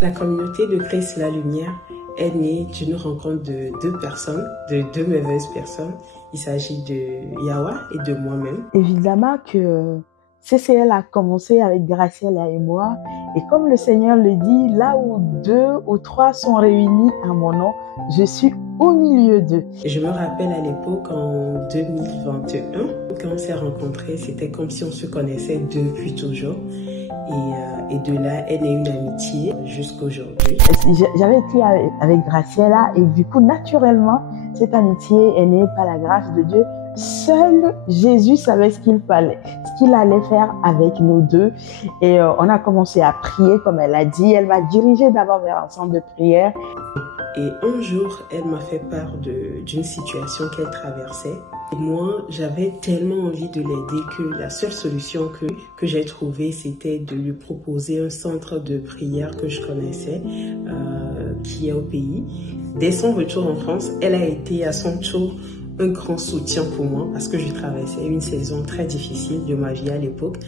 La communauté de Christ la Lumière est née d'une rencontre de deux personnes, de deux merveilleuses personnes. Il s'agit de Yawa et de moi-même. Évidemment que CCL a commencé avec Graciela et moi. Et comme le Seigneur le dit, là où 2 ou 3 sont réunis à mon nom, je suis au milieu d'eux. Je me rappelle à l'époque, en 2021, quand on s'est rencontrés, c'était comme si on se connaissait depuis toujours. Et de là est née une amitié jusqu'à aujourd'hui. J'avais été avec Graciela et du coup, naturellement, cette amitié est née par la grâce de Dieu. Seul Jésus savait ce qu'il allait faire avec nous deux. Et on a commencé à prier, comme elle a dit. Elle m'a dirigé d'abord vers un centre de prière. Et un jour, elle m'a fait part d'une situation qu'elle traversait. Et moi, j'avais tellement envie de l'aider que la seule solution que j'ai trouvée, c'était de lui proposer un centre de prière que je connaissais, qui est au pays. Dès son retour en France, elle a été à son tour un grand soutien pour moi parce que je traversais une saison très difficile de ma vie à l'époque.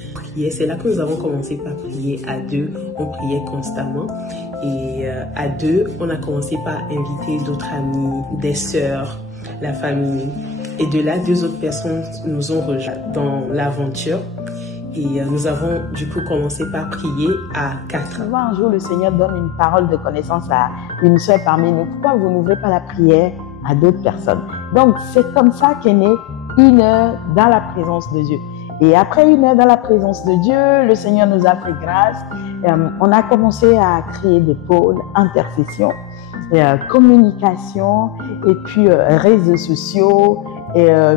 C'est là que nous avons commencé par prier à deux. On priait constamment et à deux, on a commencé par inviter d'autres amis, des sœurs, la famille. Et de là, 2 autres personnes nous ont rejoints dans l'aventure. Et nous avons du coup commencé par prier à 4. Un jour, le Seigneur donne une parole de connaissance à une sœur parmi nous. Pourquoi vous n'ouvrez pas la prière à d'autres personnes? Donc, c'est comme ça qu'est née 1 heure dans la présence de Dieu. Et après 1 heure dans la présence de Dieu, le Seigneur nous a fait grâce. On a commencé à créer des pôles, intercession, communication, et puis réseaux sociaux,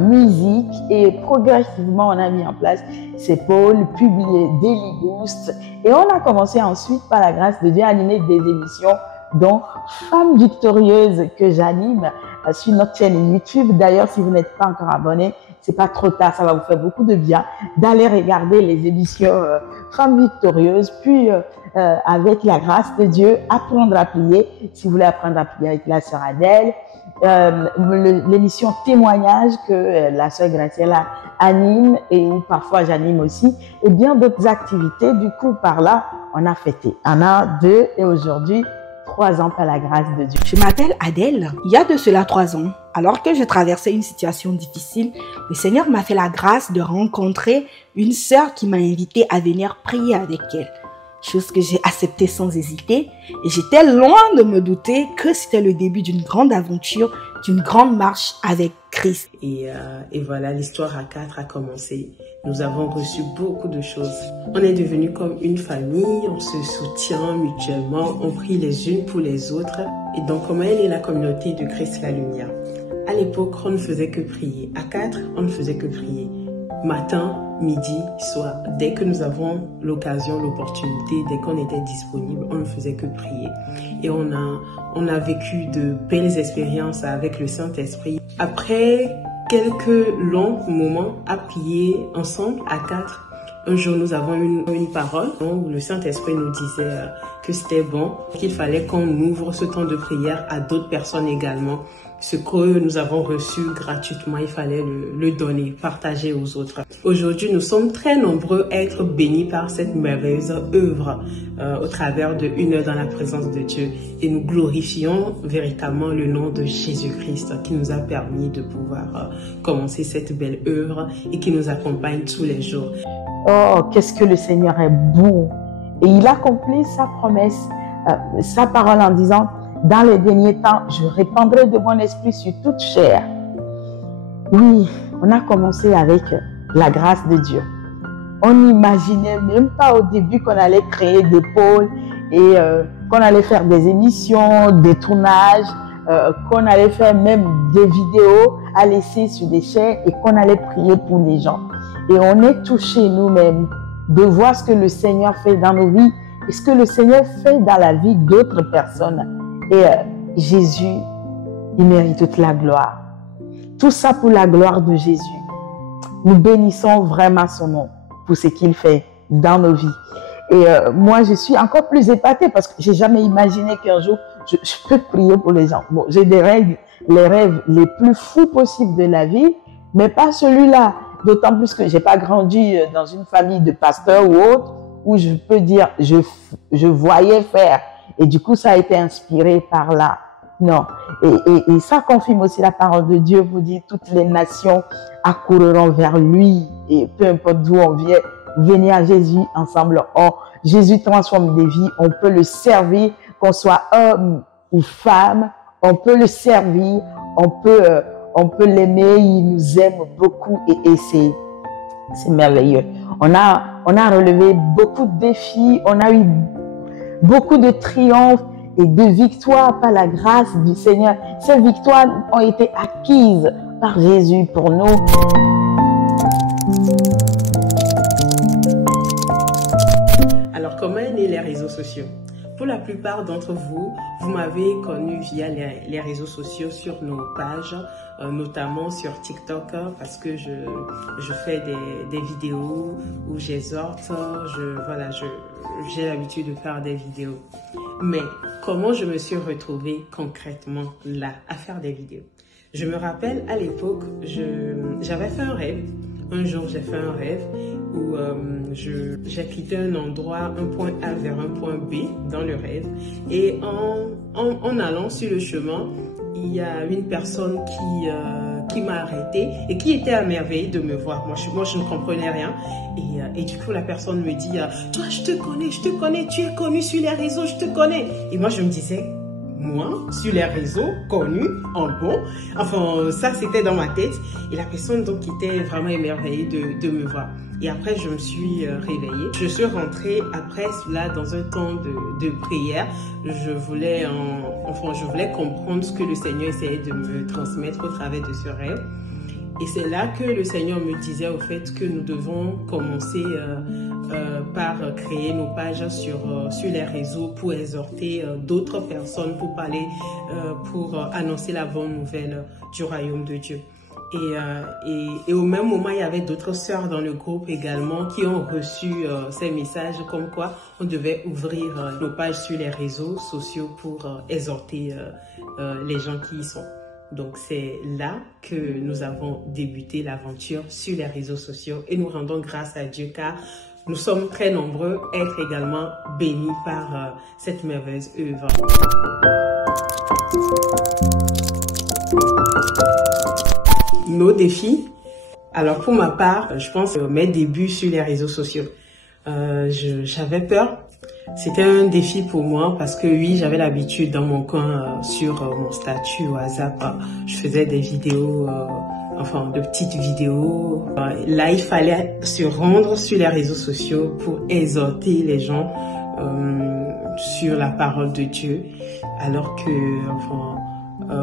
musique. Et progressivement, on a mis en place ces pôles, publié Daily Boost. Et on a commencé ensuite, par la grâce de Dieu, à animer des émissions dont Femmes Victorieuses que j'anime sur notre chaîne YouTube. D'ailleurs, si vous n'êtes pas encore abonné, c'est pas trop tard, ça va vous faire beaucoup de bien d'aller regarder les émissions Femmes Victorieuses. Puis, avec la grâce de Dieu, apprendre à prier. Si vous voulez apprendre à prier avec la sœur Adèle, l'émission Témoignage que la sœur Graciela anime et parfois j'anime aussi, et bien d'autres activités. Du coup, par là, on a fêté 1 an, 2 et aujourd'hui 3 ans par la grâce de Dieu. Je m'appelle Adèle. Il y a de cela 3 ans, alors que je traversais une situation difficile, le Seigneur m'a fait la grâce de rencontrer une sœur qui m'a invitée à venir prier avec elle. Chose que j'ai acceptée sans hésiter. Et j'étais loin de me douter que c'était le début d'une grande aventure, d'une grande marche avec Christ. Et voilà, l'histoire à 4 a commencé. Nous avons reçu beaucoup de choses. On est devenus comme une famille, on se soutient mutuellement, on prie les unes pour les autres. Et donc, comment elle est la communauté de Christ la Lumière? À l'époque, on ne faisait que prier. À 4, on ne faisait que prier. Matin, midi, soir. Dès que nous avons l'occasion, l'opportunité, dès qu'on était disponible, on ne faisait que prier. Et on a vécu de belles expériences avec le Saint-Esprit. Après quelques longs moments à prier ensemble à 4, un jour nous avons une parole où le Saint-Esprit nous disait que c'était bon, qu'il fallait qu'on ouvre ce temps de prière à d'autres personnes également. Ce que nous avons reçu gratuitement, il fallait le donner, partager aux autres. Aujourd'hui, nous sommes très nombreux à être bénis par cette merveilleuse œuvre au travers de 1 heure dans la présence de Dieu. Et nous glorifions véritablement le nom de Jésus-Christ qui nous a permis de pouvoir commencer cette belle œuvre et qui nous accompagne tous les jours. Oh, qu'est-ce que le Seigneur est bon! Et il accomplit sa promesse, sa parole en disant: dans les derniers temps, je répandrai de mon esprit sur toute chair. Oui, on a commencé avec la grâce de Dieu. On n'imaginait même pas au début qu'on allait créer des pôles et qu'on allait faire des émissions, des tournages, qu'on allait faire même des vidéos à laisser sur des chaînes et qu'on allait prier pour les gens. Et on est touchés nous-mêmes de voir ce que le Seigneur fait dans nos vies et ce que le Seigneur fait dans la vie d'autres personnes. Et Jésus, il mérite toute la gloire. Tout ça pour la gloire de Jésus. Nous bénissons vraiment son nom pour ce qu'il fait dans nos vies. Et moi, je suis encore plus épatée parce que j'ai jamais imaginé qu'un jour, je peux prier pour les gens. Bon, j'ai des rêves, les rêves les plus fous possibles de la vie, mais pas celui-là. D'autant plus que j'ai pas grandi dans une famille de pasteurs ou autre, où je peux dire, je voyais faire. Et du coup, ça a été inspiré par là. Non. Et ça confirme aussi la parole de Dieu. Vous dit, toutes les nations accourront vers lui. Et peu importe d'où on vient, venez à Jésus ensemble. Jésus transforme des vies. On peut le servir, qu'on soit homme ou femme. On peut le servir. On peut l'aimer. Il nous aime beaucoup. Et c'est merveilleux. On a relevé beaucoup de défis. On a eu beaucoup de triomphes et de victoires par la grâce du Seigneur. Ces victoires ont été acquises par Jésus pour nous. Alors, comment est né les réseaux sociaux? Pour la plupart d'entre vous, vous m'avez connu via les réseaux sociaux sur nos pages, notamment sur TikTok, parce que je fais des vidéos où j'exhorte, j'ai l'habitude de faire des vidéos. Mais comment je me suis retrouvée concrètement là, à faire des vidéos? Je me rappelle, à l'époque, j'avais fait un rêve. Un jour, j'ai fait un rêve où j'ai quitté un endroit, un point A vers un point B dans le rêve. Et en allant sur le chemin, il y a une personne qui m'a arrêtée et qui était émerveillée de me voir. Moi, je ne comprenais rien. Et du coup, la personne me dit, toi, je te connais, tu es connu sur les réseaux, je te connais. Et moi, je me disais, moi, sur les réseaux, connus, en bon. Enfin, ça, c'était dans ma tête. Et la personne, donc, était vraiment émerveillée de me voir. Et après, je me suis réveillée. Je suis rentrée après cela dans un temps de prière. Je voulais comprendre ce que le Seigneur essayait de me transmettre au travers de ce rêve. Et c'est là que le Seigneur me disait au fait que nous devons commencer par créer nos pages sur les réseaux pour exhorter d'autres personnes, pour parler, pour annoncer la bonne nouvelle du royaume de Dieu. Et au même moment, il y avait d'autres sœurs dans le groupe également qui ont reçu ces messages comme quoi on devait ouvrir nos pages sur les réseaux sociaux pour exhorter les gens qui y sont. Donc c'est là que nous avons débuté l'aventure sur les réseaux sociaux et nous rendons grâce à Dieu car nous sommes très nombreux à être également bénis par cette merveilleuse œuvre. Nos défis. Alors pour ma part, je pense que mes débuts sur les réseaux sociaux, j'avais peur. C'était un défi pour moi parce que oui, j'avais l'habitude dans mon coin sur mon statut WhatsApp, je faisais des vidéos, de petites vidéos. Là, il fallait se rendre sur les réseaux sociaux pour exhorter les gens sur la parole de Dieu, alors que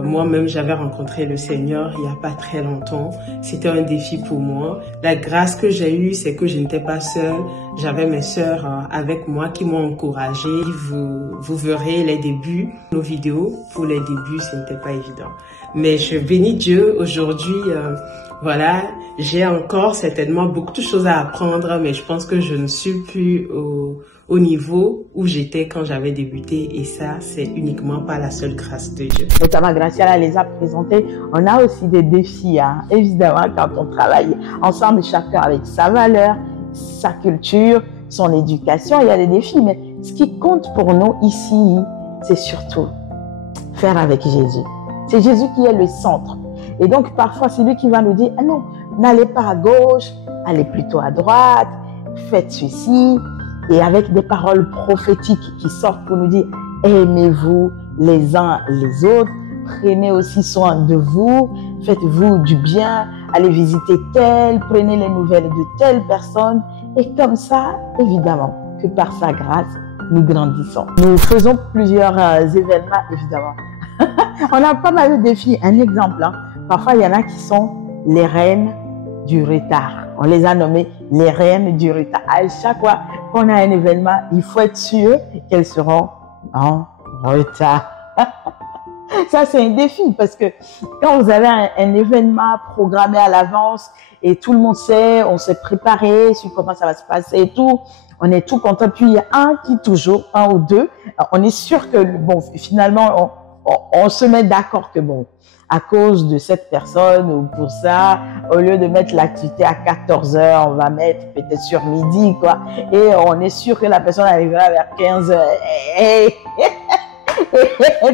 moi-même, j'avais rencontré le Seigneur il n'y a pas très longtemps. C'était un défi pour moi. La grâce que j'ai eue, c'est que je n'étais pas seule. J'avais mes sœurs avec moi qui m'ont encouragée. Vous verrez les débuts, nos vidéos. Pour les débuts, ce n'était pas évident. Mais je bénis Dieu. Aujourd'hui, j'ai encore certainement beaucoup de choses à apprendre, mais je pense que je ne suis plus au niveau où j'étais quand j'avais débuté, et ça, c'est uniquement par la seule grâce de Dieu. Notamment, Graciela les a présentés. On a aussi des défis, évidemment, quand on travaille ensemble, chacun avec sa valeur, sa culture, son éducation. Il y a des défis, mais ce qui compte pour nous ici, c'est surtout faire avec Jésus. C'est Jésus qui est le centre. Et donc, parfois, c'est lui qui va nous dire, ah non, n'allez pas à gauche, allez plutôt à droite, faites ceci. Et avec des paroles prophétiques qui sortent pour nous dire, aimez-vous les uns les autres, prenez aussi soin de vous, faites-vous du bien, allez visiter telle, prenez les nouvelles de telle personne. Et comme ça, évidemment, que par sa grâce, nous grandissons. Nous faisons plusieurs événements, évidemment. On a pas mal de défis. Un exemple, parfois il y en a qui sont les reines du retard. On les a nommées les reines du retard. À chaque fois qu'on a un événement, il faut être sûr qu'elles seront en retard. Ça, c'est un défi parce que quand vous avez un événement programmé à l'avance et tout le monde sait, on s'est préparé sur comment ça va se passer et tout, on est tout content. Puis il y a un ou deux, on est sûr que, bon, finalement, on se met d'accord que bon, à cause de cette personne ou pour ça, au lieu de mettre l'activité à 14 heures, on va mettre peut-être sur midi, quoi. Et on est sûr que la personne arrivera vers 15 heures.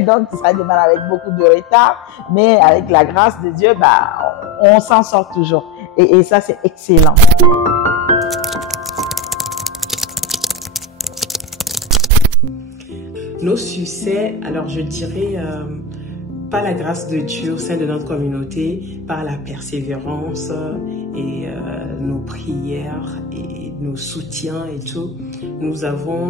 Donc, ça démarre avec beaucoup de retard, mais avec la grâce de Dieu, on s'en sort toujours. Et ça, c'est excellent. Nos succès, alors je dirais, par la grâce de Dieu au sein de notre communauté, par la persévérance et nos prières et nos soutiens et tout, nous avons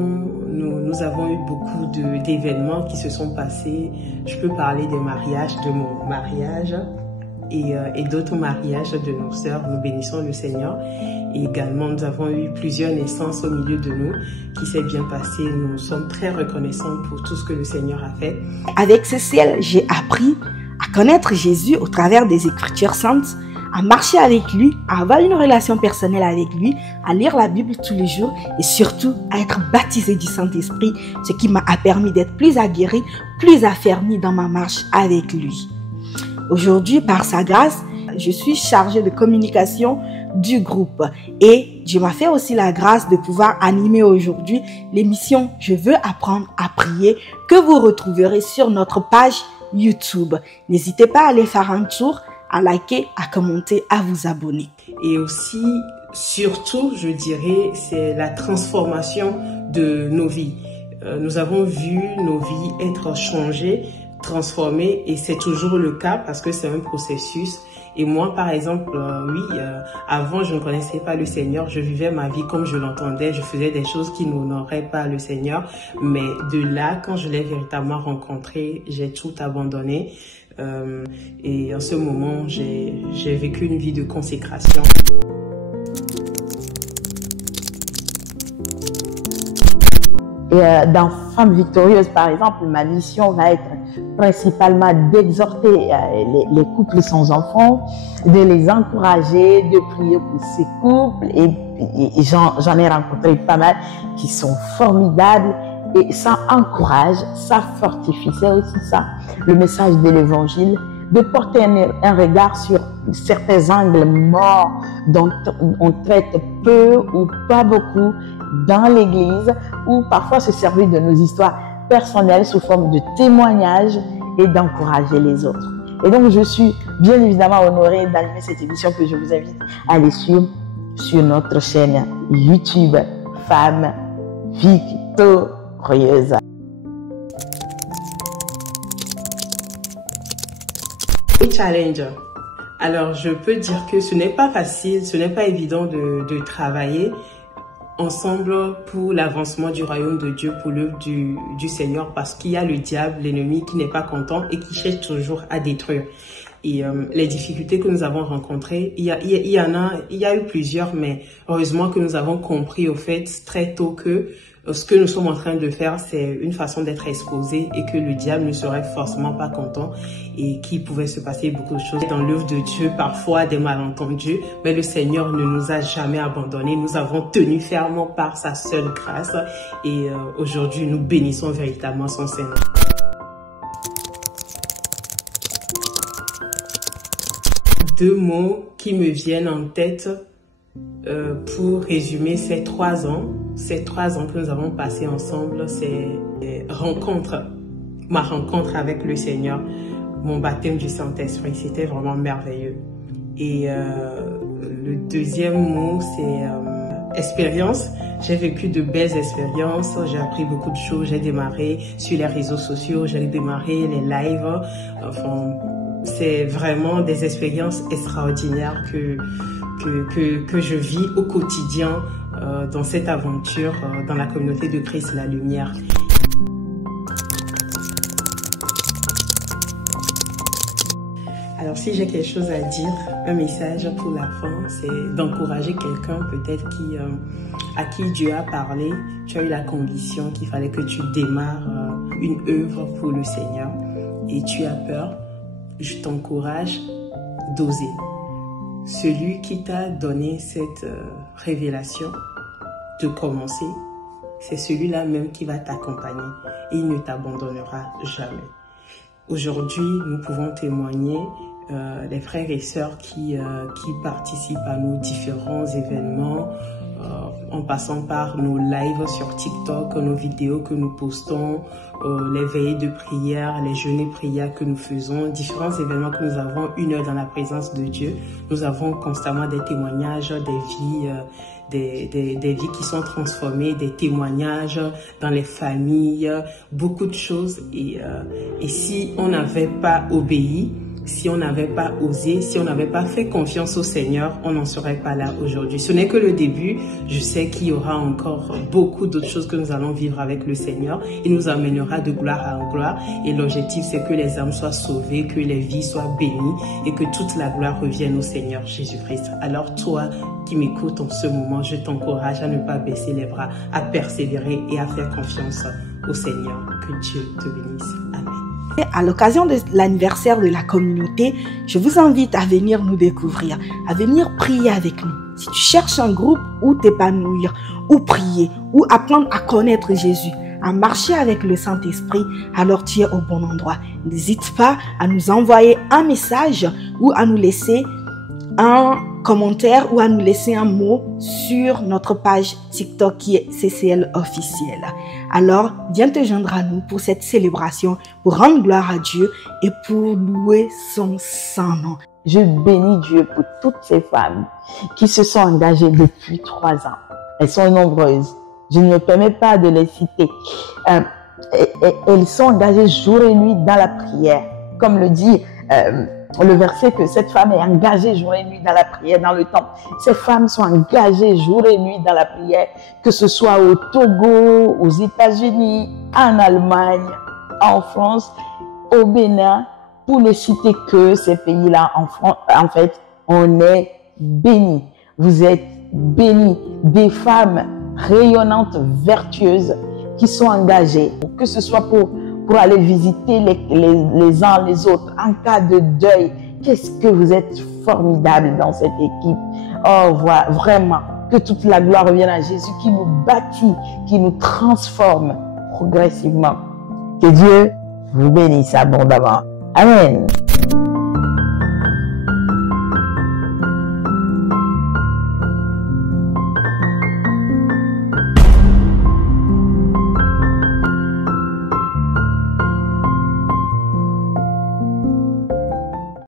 eu beaucoup d'événements qui se sont passés. Je peux parler des mariages, de mon mariage et d'autres mariages de nos sœurs. Nous bénissons le Seigneur. Et également, nous avons eu plusieurs naissances au milieu de nous qui s'est bien passé. Nous sommes très reconnaissants pour tout ce que le Seigneur a fait. Avec Cécile, j'ai appris à connaître Jésus au travers des Écritures saintes, à marcher avec lui, à avoir une relation personnelle avec lui, à lire la Bible tous les jours et surtout à être baptisé du Saint-Esprit, ce qui m'a permis d'être plus aguerri, plus affermi dans ma marche avec lui. Aujourd'hui, par sa grâce, je suis chargée de communication du groupe et Dieu m'a fait aussi la grâce de pouvoir animer aujourd'hui l'émission Je veux apprendre à prier que vous retrouverez sur notre page YouTube. N'hésitez pas à aller faire un tour, à liker, à commenter, à vous abonner. Et aussi, surtout, je dirais, c'est la transformation de nos vies. Nous avons vu nos vies être changées, transformées et c'est toujours le cas parce que c'est un processus. Et moi, par exemple, avant, je ne connaissais pas le Seigneur. Je vivais ma vie comme je l'entendais. Je faisais des choses qui n'honoraient pas le Seigneur. Mais de là, quand je l'ai véritablement rencontré, j'ai tout abandonné. Et en ce moment, j'ai vécu une vie de consécration. Et dans Femmes Victorieuses, par exemple, ma mission va être principalement d'exhorter les couples sans enfants, de les encourager, de prier pour ces couples. Et j'en ai rencontré pas mal qui sont formidables. Et ça encourage, ça fortifie. C'est aussi ça, le message de l'Évangile, de porter un regard sur certains angles morts dont on traite peu ou pas beaucoup dans l'Église, ou parfois se servir de nos histoires personnelles sous forme de témoignages et d'encourager les autres. Et donc, je suis bien évidemment honorée d'animer cette émission que je vous invite à aller suivre sur notre chaîne YouTube Femmes Victorieuses. Oui, Challenger. Alors, je peux dire que ce n'est pas facile, ce n'est pas évident de travailler ensemble pour l'avancement du royaume de Dieu, pour l'œuvre du Seigneur, parce qu'il y a le diable, l'ennemi qui n'est pas content et qui cherche toujours à détruire. Et les difficultés que nous avons rencontrées, il y a eu plusieurs, mais heureusement que nous avons compris au fait très tôt que ce que nous sommes en train de faire, c'est une façon d'être exposé et que le diable ne serait forcément pas content et qu'il pouvait se passer beaucoup de choses dans l'œuvre de Dieu, parfois des malentendus, mais le Seigneur ne nous a jamais abandonnés. Nous avons tenu fermement par sa seule grâce et aujourd'hui, nous bénissons véritablement son Seigneur. Deux mots qui me viennent en tête pour résumer ces 3 ans. Ces 3 ans que nous avons passés ensemble, c'est ma rencontre avec le Seigneur, mon baptême du Saint-Esprit, c'était vraiment merveilleux. Et le deuxième mot, c'est expérience. J'ai vécu de belles expériences, j'ai appris beaucoup de choses, j'ai démarré sur les réseaux sociaux, j'ai démarré les lives. Enfin, c'est vraiment des expériences extraordinaires que je vis au quotidien dans cette aventure dans la communauté de Christ la Lumière. Alors si j'ai quelque chose à dire, un message pour la fin, c'est d'encourager quelqu'un peut-être à qui Dieu a parlé. Tu as eu la conviction qu'il fallait que tu démarres une œuvre pour le Seigneur et tu as peur. Je t'encourage d'oser. Celui qui t'a donné cette révélation de commencer, c'est celui-là même qui va t'accompagner et il ne t'abandonnera jamais. Aujourd'hui, nous pouvons témoigner les frères et sœurs qui participent à nos différents événements, en passant par nos lives sur TikTok, nos vidéos que nous postons, les veillées de prière, les jeûnes et prières que nous faisons, différents événements que nous avons, 1 heure dans la présence de Dieu. Nous avons constamment des témoignages, des vies qui sont transformées, des témoignages dans les familles, beaucoup de choses. Et si on n'avait pas obéi, si on n'avait pas osé, si on n'avait pas fait confiance au Seigneur, on n'en serait pas là aujourd'hui. Ce n'est que le début. Je sais qu'il y aura encore beaucoup d'autres choses que nous allons vivre avec le Seigneur. Il nous amènera de gloire en gloire. Et l'objectif, c'est que les âmes soient sauvées, que les vies soient bénies et que toute la gloire revienne au Seigneur Jésus-Christ. Alors toi qui m'écoutes en ce moment, je t'encourage à ne pas baisser les bras, à persévérer et à faire confiance au Seigneur. Que Dieu te bénisse. Amen. À l'occasion de l'anniversaire de la communauté, je vous invite à venir nous découvrir, à venir prier avec nous. Si tu cherches un groupe où t'épanouir, où prier, où apprendre à connaître Jésus, à marcher avec le Saint-Esprit, alors tu es au bon endroit. N'hésite pas à nous envoyer un message ou à nous laisser un commentaire ou à nous laisser un mot sur notre page TikTok qui est CCL officiel. Alors, viens te joindre à nous pour cette célébration, pour rendre gloire à Dieu et pour louer son saint nom. Je bénis Dieu pour toutes ces femmes qui se sont engagées depuis 3 ans. Elles sont nombreuses. Je ne me permets pas de les citer. Elles sont engagées jour et nuit dans la prière. Comme le dit le verset, que cette femme est engagée jour et nuit dans la prière, dans le temple. Ces femmes sont engagées jour et nuit dans la prière, que ce soit au Togo, aux États-Unis, en Allemagne, en France, au Bénin, pour ne citer que ces pays-là. En fait, on est bénis. Vous êtes bénis. Des femmes rayonnantes, vertueuses, qui sont engagées, que ce soit pour aller visiter les uns les autres en cas de deuil. Qu'est-ce que vous êtes formidables dans cette équipe. Oh, voilà, vraiment, que toute la gloire revienne à Jésus qui nous bâtit, qui nous transforme progressivement. Que Dieu vous bénisse abondamment. Amen.